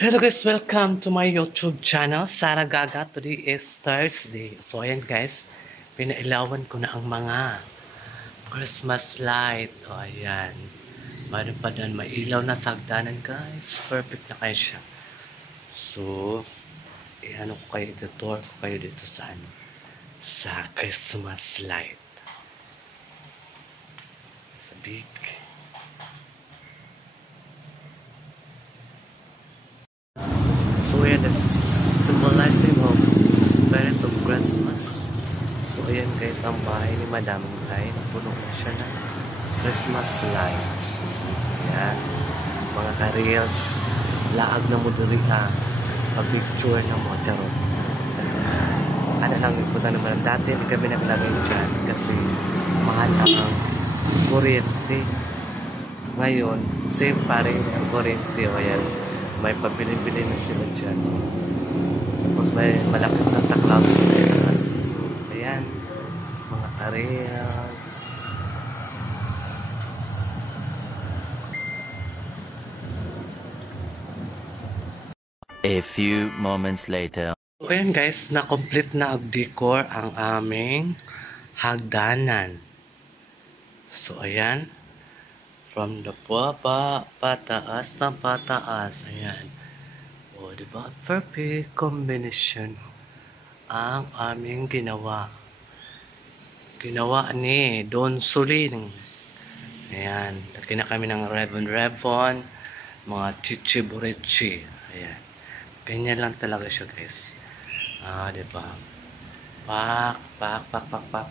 Hello guys, welcome to my YouTube channel, Sara Gaga. Today is Thursday. So ayan guys, pinailawan ko na ang mga Christmas light. O ayan, mayroon pa dyan, may ilaw na sagdanan guys. Perfect na kayo siya. So, ano ko kayo, tutor ko kayo dito sa sa Christmas light. Sa big. So ayan, that's symbolizing of spirit of Christmas. So ayan guys, ang bahay ni Madam ay puno na siya ng Christmas lights. Ayan, mga ka-reels, laag na mo duri ka, pag-picture na mo, charot. Ano lang, ipunta naman dati, hindi kami naglagay dyan kasi mahal ang kuryente. Ngayon, same pa rin ang kuryente. Ayan, may pabili-bili na sila dyan. Tapos may malaking Santa Claus. Ayan, mga areas. A few moments later. So ayan guys, na-complete na ang decor ang aming hagdanan. So ayan, from the baba, pataas na pataas. Ayan. O, diba? Perfect combination ang aming ginawa. Ginawa ni Don Suling. Ayan. Laki na kami ng Revon, mga Chichi Burichi. Ayan. Ganyan lang talaga siya, guys. Diba? Pak, pak, pak, pak, pak.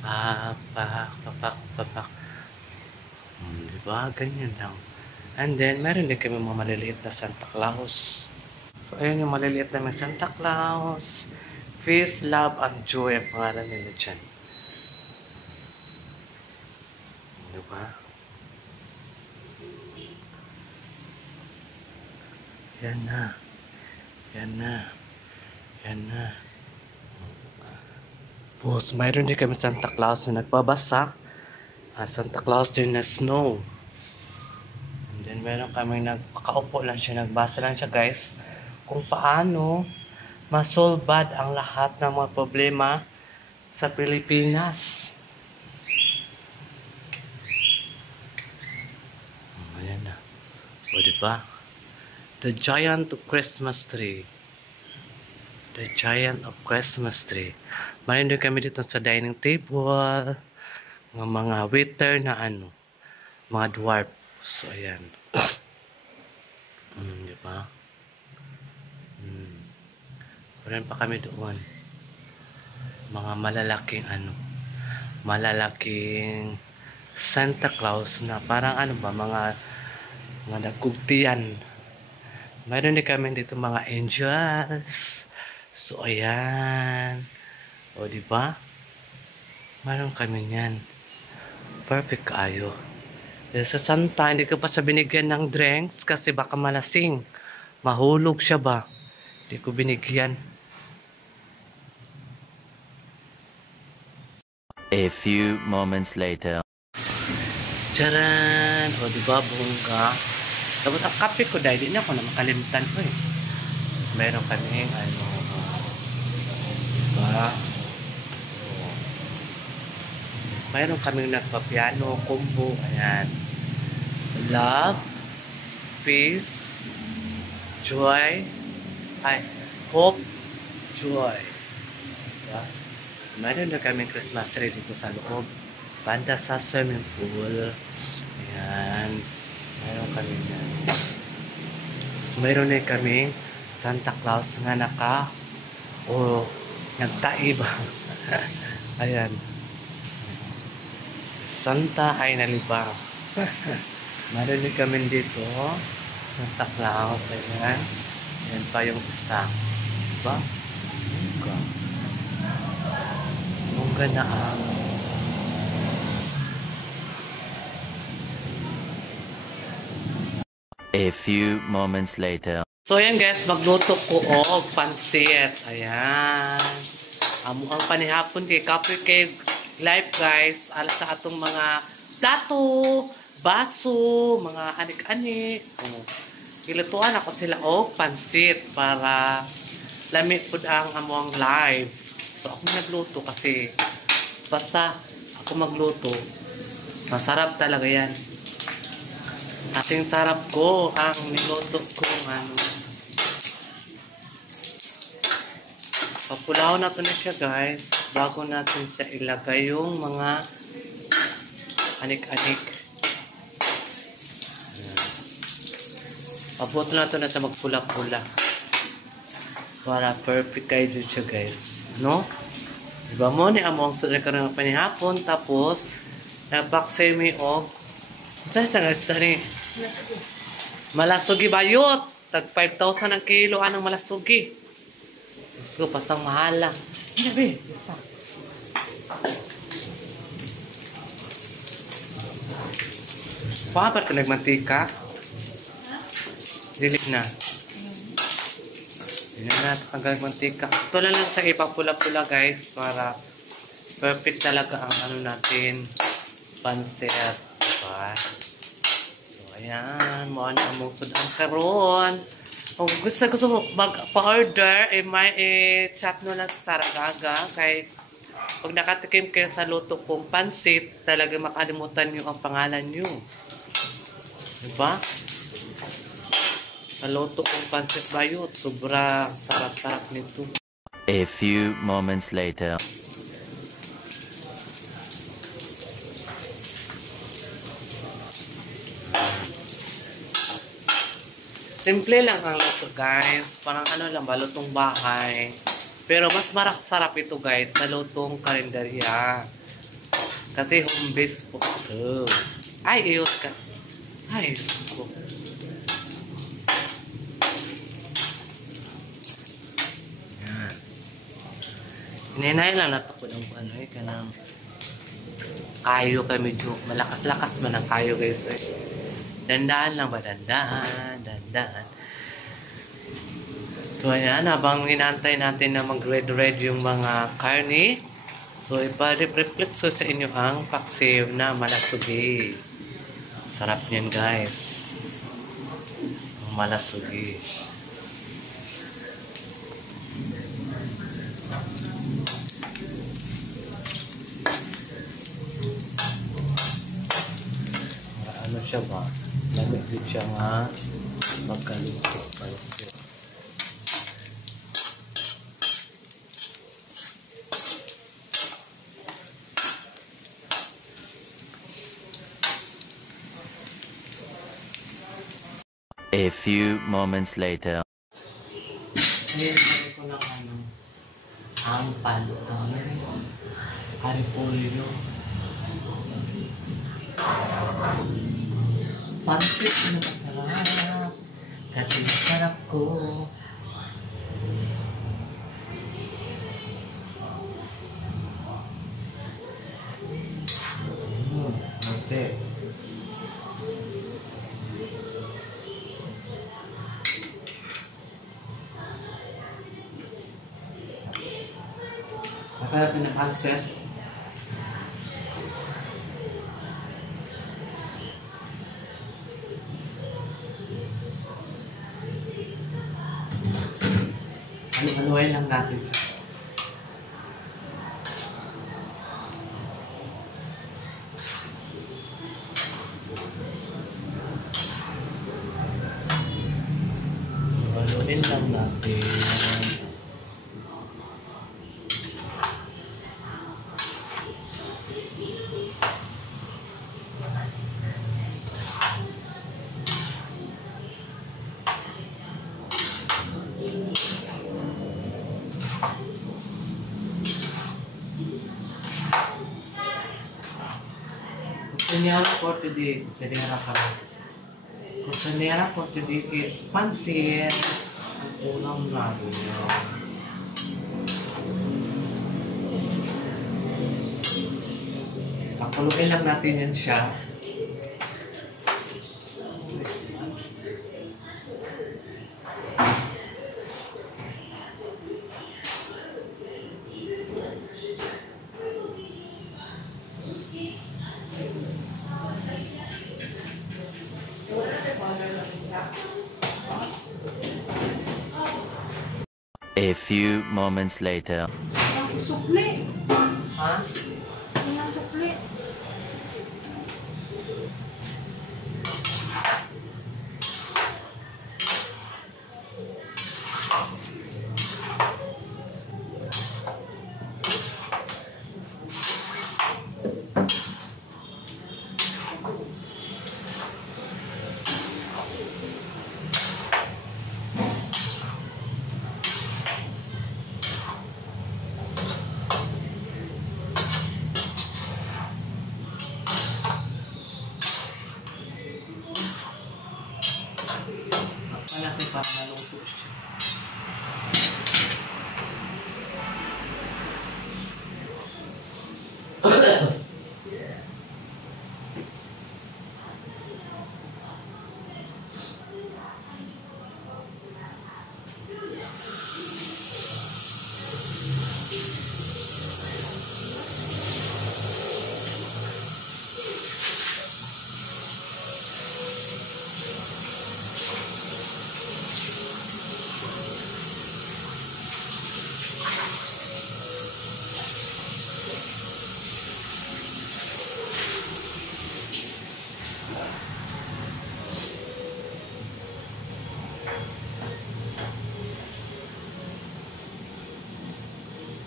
Pak, pak, pak, pak, pak, pak. Diba? Ganyan lang. And then, meron din kami mga maliliit na Santa Claus. So, ayun yung maliliit na mga Santa Claus. Peace, love, and joy ang pangalan nila dyan. Diba? Yan na. Yan na. Yan na. Tapos, mayroon din kami Santa Claus na nagbabasa. Santa Claus din na snow. And then, meron kami nagpakaupo lang siya, nagbasa lang siya guys, kung paano masolbad ang lahat ng mga problema sa Pilipinas. Ayan na. O diba? The giant of Christmas tree. The giant of Christmas tree. Mayroon din kami dito sa dining table. Mga waiter na mga dwarf. So, ayan. Diba? Meron pa kami doon. Mga malalaking Santa Claus na parang mga nagkugtiyan. Meron din kami dito mga angels. So, ayan. O, diba? Meron kami yan. Perfect kayo. Sa Santa, hindi ka pa sa binigyan ng drinks kasi baka malasing. Mahulog siya ba? Hindi ko binigyan. A few moments later. Charan! O, diba, bongga? Tapos, ang kape ko dahil, hindi na ako na makalimutan ko eh. Meron kaming, diba? Mayroon kaming nagpa-piano, combo, ayan. Love, peace, joy, hope, joy. Diba? Mayroon na kaming Christmas tree dito sa loob. Banda sa swimming pool. Ayan. Mayroon kami na. So, mayroon na kaming Santa Claus nga nagtaib. Ayan. Santa ay nalibang. Meron din kami dito. Santa Claus. Ayan. Ayan pa yung isa. Diba? Mungga na ang. A few moments later. So ayan guys, magluto ko og pansit. Ayan. Amo ang panihapon kay kape kay live guys, ala sa atong mga plato, baso, mga anik-anik. Ilutuan ako sila og pansit para lami pud ang among live. So ako nagluto kasi basta ako magluto, masarap talaga yan. Kasing sarap ko ang niluto ko ano. Papulaw na to na siya guys bago natin siya ilagay yung mga anik-anik. Pabuto na to na siya magpula-pula para perfect kayo siya guys, no? Diba mo ni among sa karang panihapon tapos napaksay mi og sa guys tani malasugi bayot tag 5,000 ang kilo anong malasugi. Gusto ko pasang mahala. Hindi, papat ka nagmantika? Dili na. Dili na tanggal mantika. Ito lang sa ipapula-pula guys para perfect talaga ang ano natin pansit. Diba? So ayan, mo na ang musod ang karon. Kung gusto mo magpa-order, may chat no lang sa Saragaga. Kay pag nakatikim kayo sa luto kong pansit, talaga makalimutan nyo ang pangalan nyo. Diba? Sa luto kong pansit bayot, sobrang sarap-sarap nito. A few moments later. Simple lang ang luto guys. Parang ano lang ba, lutong bahay. Pero mas sarap ito guys sa lutong karinderya. Kasi home base po ito. Ay, iyot ka. Ay, ko. Yan. Ininay lang natakot ang ano eh. Kanang kayo kay medyo malakas-lakas man ang kayo guys eh. Dandaan lang ba? Dandaan. So, ayan. Habang inaantay natin na mag-red yung mga karne, so, ipa-reflect so sa inyo ang paksiw na malasugi. Sarap niyan, guys. Ang malasugi. Ano siya ba? Lamig din siya nga magkaluto pansit. A few moments later. Ayan, sabi ko ng ano, ang palo. Haripolyo. Pansit na masarap. Kasi masarap ko. Pansit. Akala ko ng pansit. Haluin lang natin siya. Haluin lang natin. Kusinera for today, kusinera for today is pansit. Ang ulam natin yun. Pakuluin lang natin yan siya. A few moments later. Sukli. Ha? Ina sukli. Malaki para maluto siya.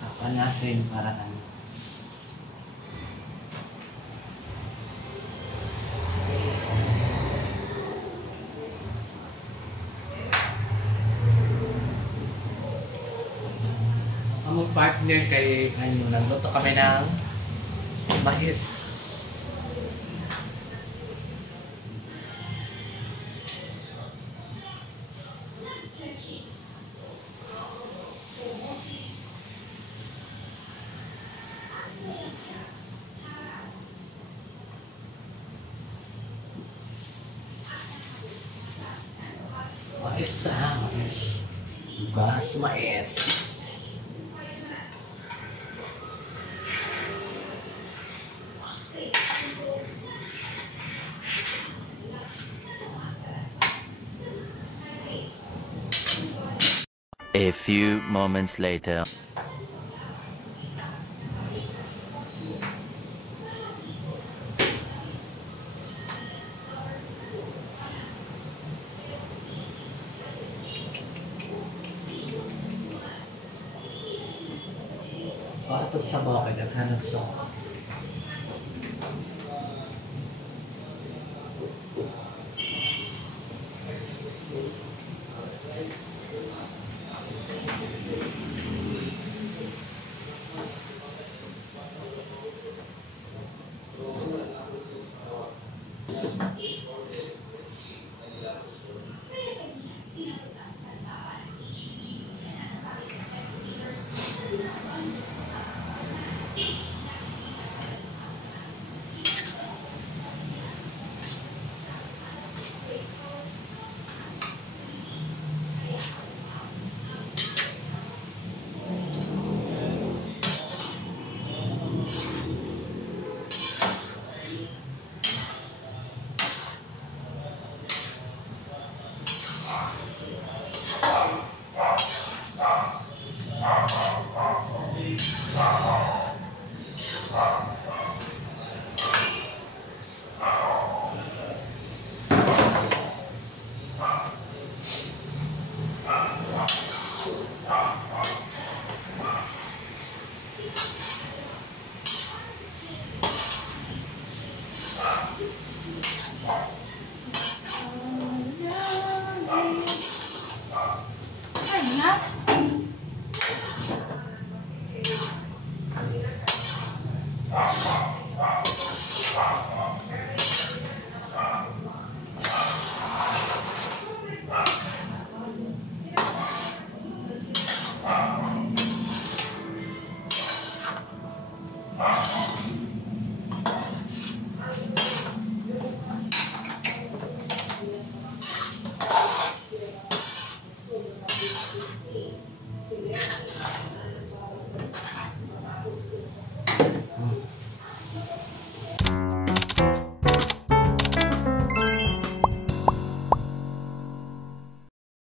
Tapan natin para ano. Ang partner kay ano, nagluto kami ng mais. Mais na, mais. Gas mais. A few moments later. Para ito sa baka, naghanap sa